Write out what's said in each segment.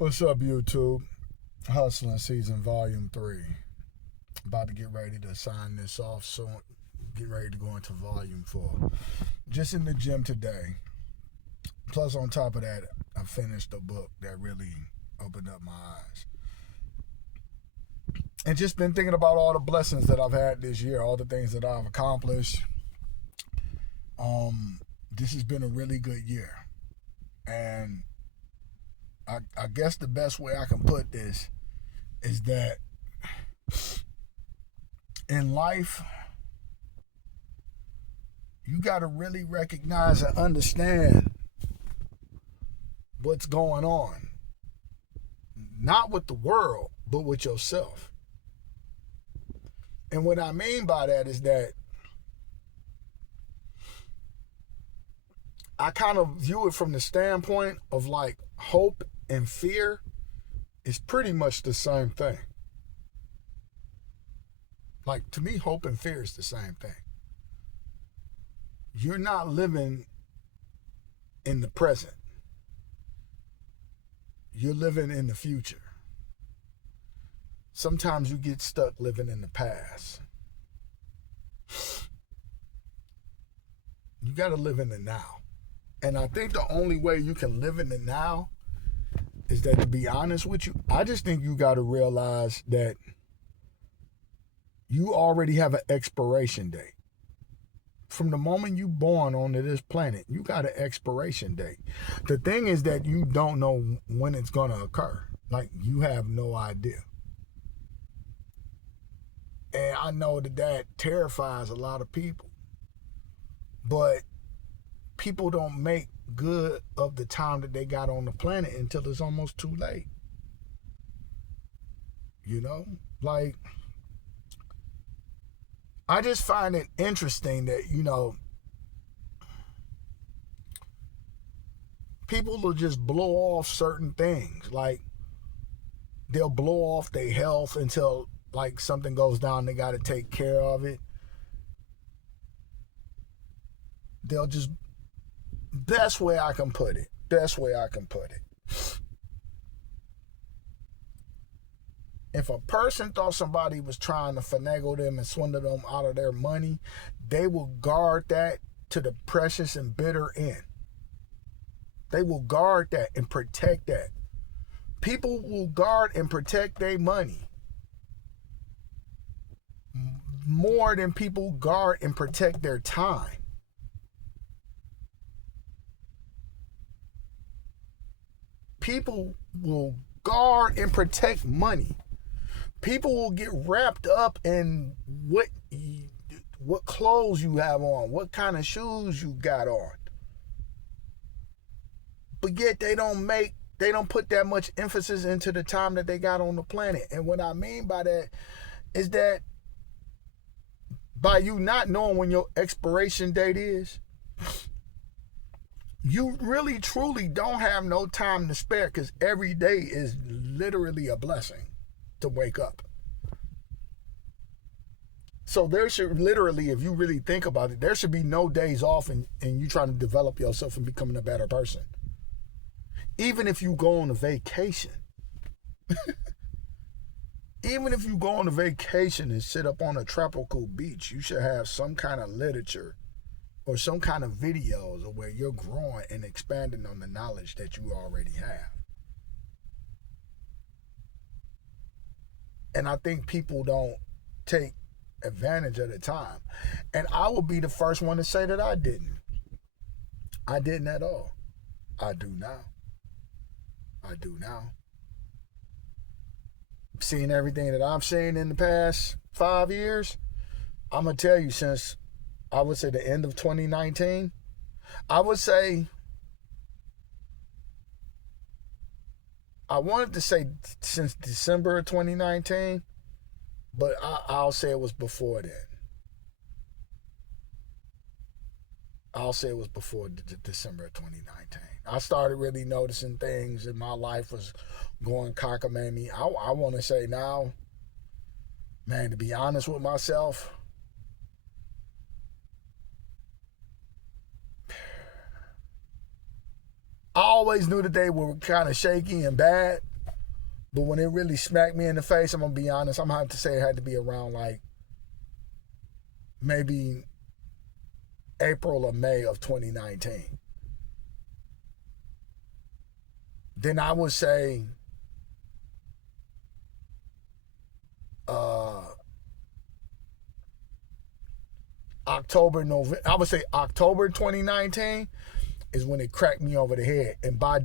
What's up, YouTube? Hustling Season Volume 3. About to get ready to sign this off, so get ready to go into Volume 4. Just in the gym today. Plus, on top of that, I finished a book that really opened up my eyes. And just been thinking about all the blessings that I've had this year, all the things that I've accomplished. This has been a really good year. And I guess the best way I can put this is that in life, you got to really recognize and understand what's going on. Not with the world, but with yourself. And what I mean by that is that I kind of view it from the standpoint of like hope and fear is pretty much the same thing. Like, to me, hope and fear is the same thing. You're not living in the present. You're living in the future. Sometimes you get stuck living in the past. You got to live in the now. And I think the only way you can live in the now is that, to be honest with you, I just think you got to realize that you already have an expiration date. From the moment you're born onto this planet, you got an expiration date. The thing is that you don't know when it's going to occur. Like, you have no idea. And I know that terrifies a lot of people. But people don't make good of the time that they got on the planet until it's almost too late. You know? Like, I just find it interesting that, people will just blow off certain things. Like, they'll blow off their health until, like, something goes down, they got to take care of it. They'll just, best way I can put it. If a person thought somebody was trying to finagle them and swindle them out of their money, they will guard that to the precious and bitter end. They will guard that and protect that. People will guard and protect their money more than people guard and protect their time. People will guard and protect money. People will get wrapped up in what clothes you have on, what kind of shoes you got on. But yet they don't put that much emphasis into the time that they got on the planet. And what I mean by that is that by you not knowing when your expiration date is, you really truly don't have no time to spare, because every day is literally a blessing to wake up. So there should literally, if you really think about it, there should be no days off and you trying to develop yourself and becoming a better person. Even if you go on a vacation. Even if you go on a vacation and sit up on a tropical beach, you should have some kind of literature or some kind of videos of where you're growing and expanding on the knowledge that you already have. And I think people don't take advantage of the time. And I will be the first one to say that I didn't. I didn't at all. I do now. Seeing everything that I've seen in the past 5 years, I'm going to tell you, since I would say the end of 2019, I would say, I wanted to say since December of 2019, but I'll say it was before then. I'll say it was before December of 2019. I started really noticing things in my life was going cockamamie. I want to say now, man, to be honest with myself, I always knew that they were kind of shaky and bad, But when it really smacked me in the face, I'm gonna be honest, I'm gonna have to say it had to be around like maybe April or May of 2019. Then I would say uh, October, November. I would say October 2019 is when it cracked me over the head, and by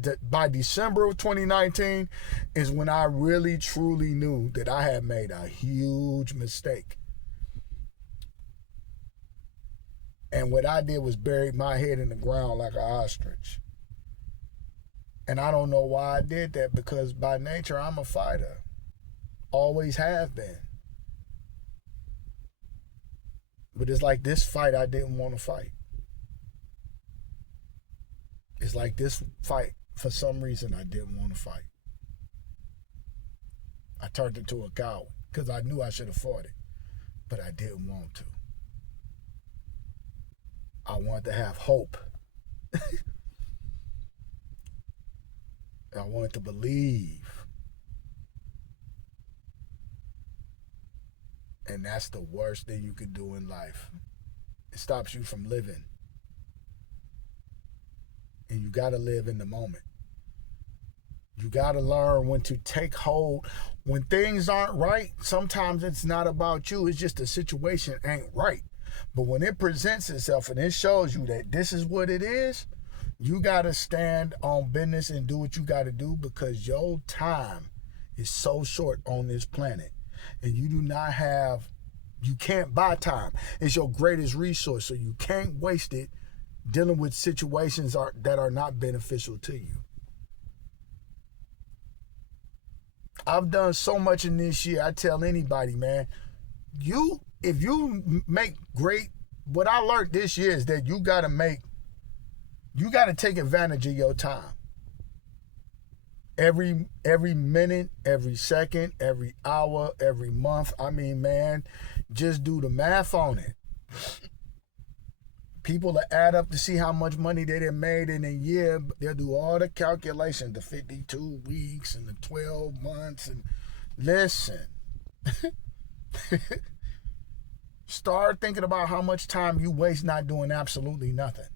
December of 2019 is when I really truly knew that I had made a huge mistake. And what I did was bury my head in the ground like an ostrich. And I don't know why I did that, because by nature I'm a fighter. Always have been. But it's like this fight I didn't want to fight. It's like this fight, for some reason, I didn't want to fight. I turned into a coward because I knew I should have fought it, but I didn't want to. I wanted to have hope. I wanted to believe. And that's the worst thing you can do in life. It stops you from living. And you got to live in the moment. You got to learn when to take hold. When things aren't right, sometimes it's not about you. It's just the situation ain't right. But when it presents itself and it shows you that this is what it is, you got to stand on business and do what you got to do, because your time is so short on this planet. And you can't buy time. It's your greatest resource. So you can't waste it dealing with situations that are not beneficial to you. I've done so much in this year. I tell anybody, man, if you make great, what I learned this year is that you got to take advantage of your time. Every minute, every second, every hour, every month. I mean, man, just do the math on it. People that add up to see how much money they done made in a year. They'll do all the calculations, the 52 weeks and the 12 months. And listen, start thinking about how much time you waste not doing absolutely nothing.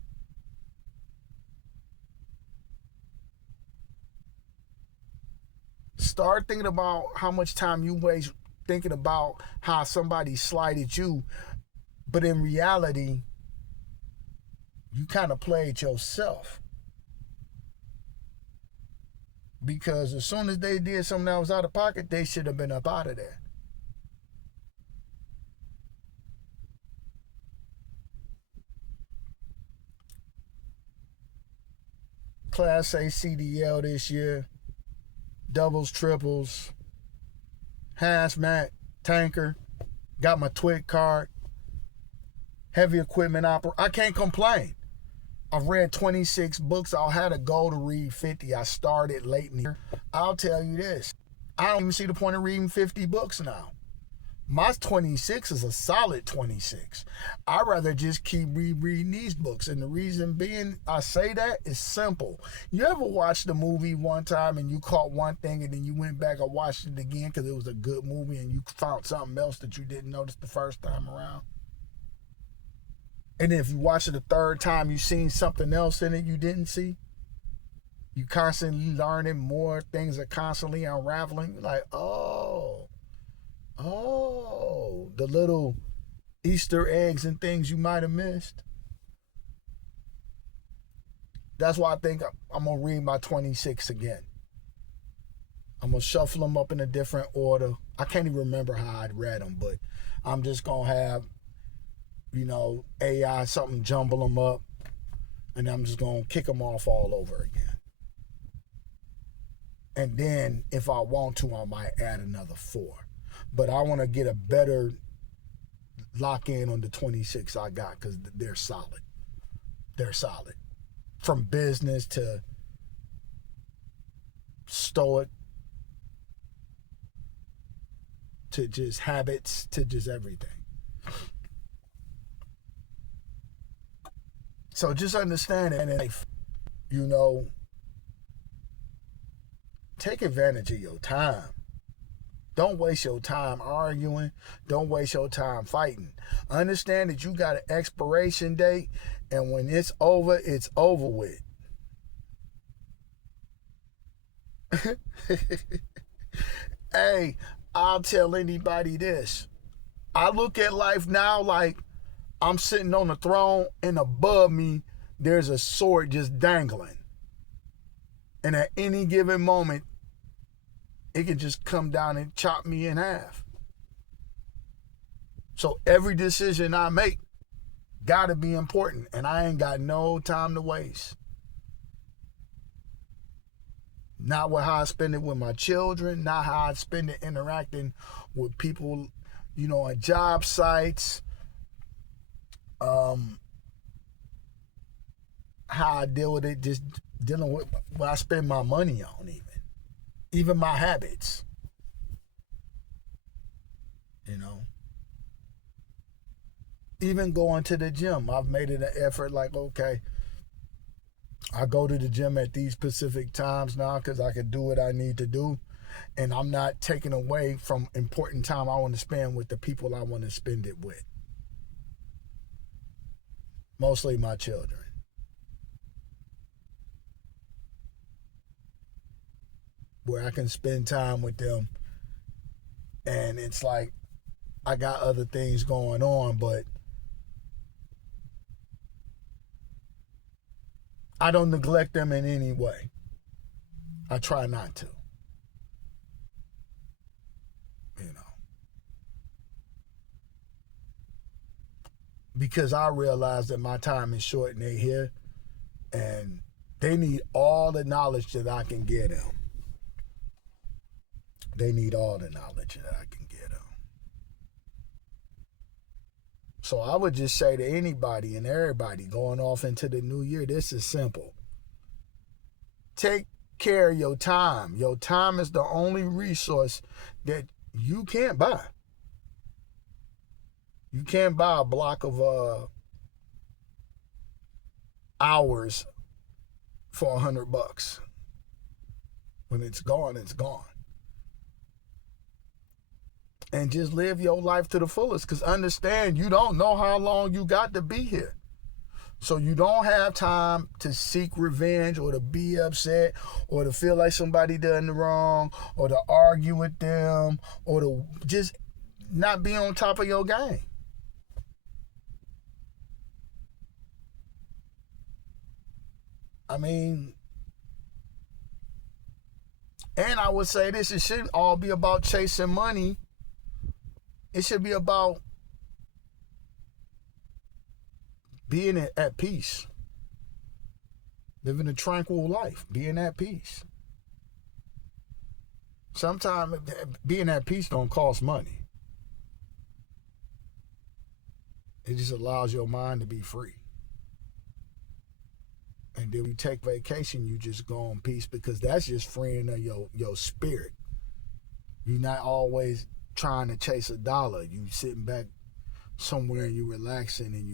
Start thinking about how much time you waste thinking about how somebody slighted you, but in reality, you kind of played yourself. Because as soon as they did something that was out of pocket, they should have been up out of there. Class A CDL this year, doubles, triples, hazmat, tanker, got my TWIC card, heavy equipment operator. I can't complain. I've read 26 books. I had a goal to read 50. I started late in the year. I'll tell you this. I don't even see the point of reading 50 books now. My 26 is a solid 26. I'd rather just keep rereading these books. And the reason being I say that is simple. You ever watched the movie one time and you caught one thing and then you went back and watched it again because it was a good movie and you found something else that you didn't notice the first time around? And then if you watch it a third time, you've seen something else in it you didn't see. You constantly learning more. Things are constantly unraveling. You're like, oh, the little Easter eggs and things you might have missed. That's why I think I'm going to read my 26 again. I'm going to shuffle them up in a different order. I can't even remember how I'd read them, but I'm just going to have, AI something jumble them up, and I'm just going to kick them off all over again. And then if I want to, I might add another 4. But I want to get a better lock in on the 26 I got because they're solid. They're solid. From business to stoic to just habits to just everything. So just understand it in life, Take advantage of your time. Don't waste your time arguing. Don't waste your time fighting. Understand that you got an expiration date, and when it's over with. Hey, I'll tell anybody this. I look at life now like I'm sitting on the throne, and above me, there's a sword just dangling. And at any given moment, it can just come down and chop me in half. So every decision I make gotta be important, and I ain't got no time to waste. Not with how I spend it with my children, not how I spend it interacting with people, on job sites. How I deal with it, just dealing with what I spend my money on, even my habits. Even going to the gym, I've made it an effort. Like, okay, I go to the gym at these specific times now because I can do what I need to do, and I'm not taking away from important time I want to spend with the people I want to spend it with. Mostly my children. Where I can spend time with them, and it's like I got other things going on, but I don't neglect them in any way. I try not to. Because I realize that my time is short and they're here, and they need all the knowledge that I can get them. They need all the knowledge that I can get them. So I would just say to anybody and everybody going off into the new year, this is simple. Take care of your time. Your time is the only resource that you can't buy. You can't buy a block of hours for $100. When it's gone, it's gone. And just live your life to the fullest, because understand, you don't know how long you got to be here. So you don't have time to seek revenge or to be upset or to feel like somebody done wrong or to argue with them or to just not be on top of your game. I mean, and I would say this, it shouldn't all be about chasing money. It should be about being at peace, living a tranquil life, being at peace. Sometimes being at peace don't cost money. It just allows your mind to be free. And then when you take vacation, you just go on peace, because that's just freeing of your spirit. You're not always trying to chase a dollar. You sitting back somewhere and you relaxing and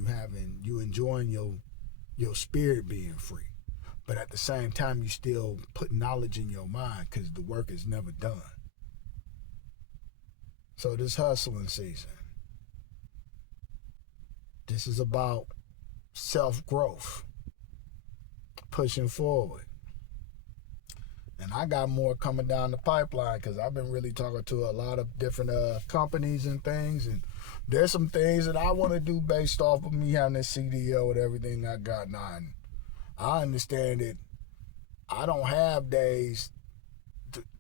you enjoying your spirit being free. But at the same time, you still put knowledge in your mind, because the work is never done. So this hustling season, this is about self-growth, pushing forward. And I got more coming down the pipeline, because I've been really talking to a lot of different companies and things. And there's some things that I want to do based off of me having this CDO with everything I got now. And I understand that I don't have days.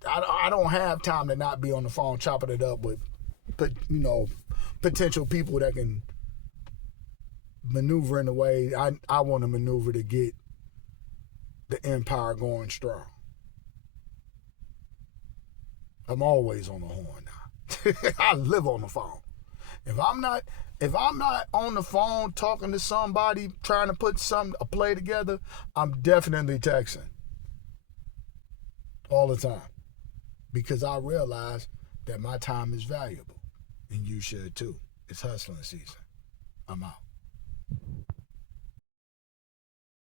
I don't have time to not be on the phone chopping it up with, potential people that can maneuver in the way I want to maneuver to get the empire going strong. I'm always on the horn now. I live on the phone. If I'm not on the phone talking to somebody, trying to put a play together, I'm definitely texting all the time, because I realize that my time is valuable, and you should too. It's hustling season. I'm out.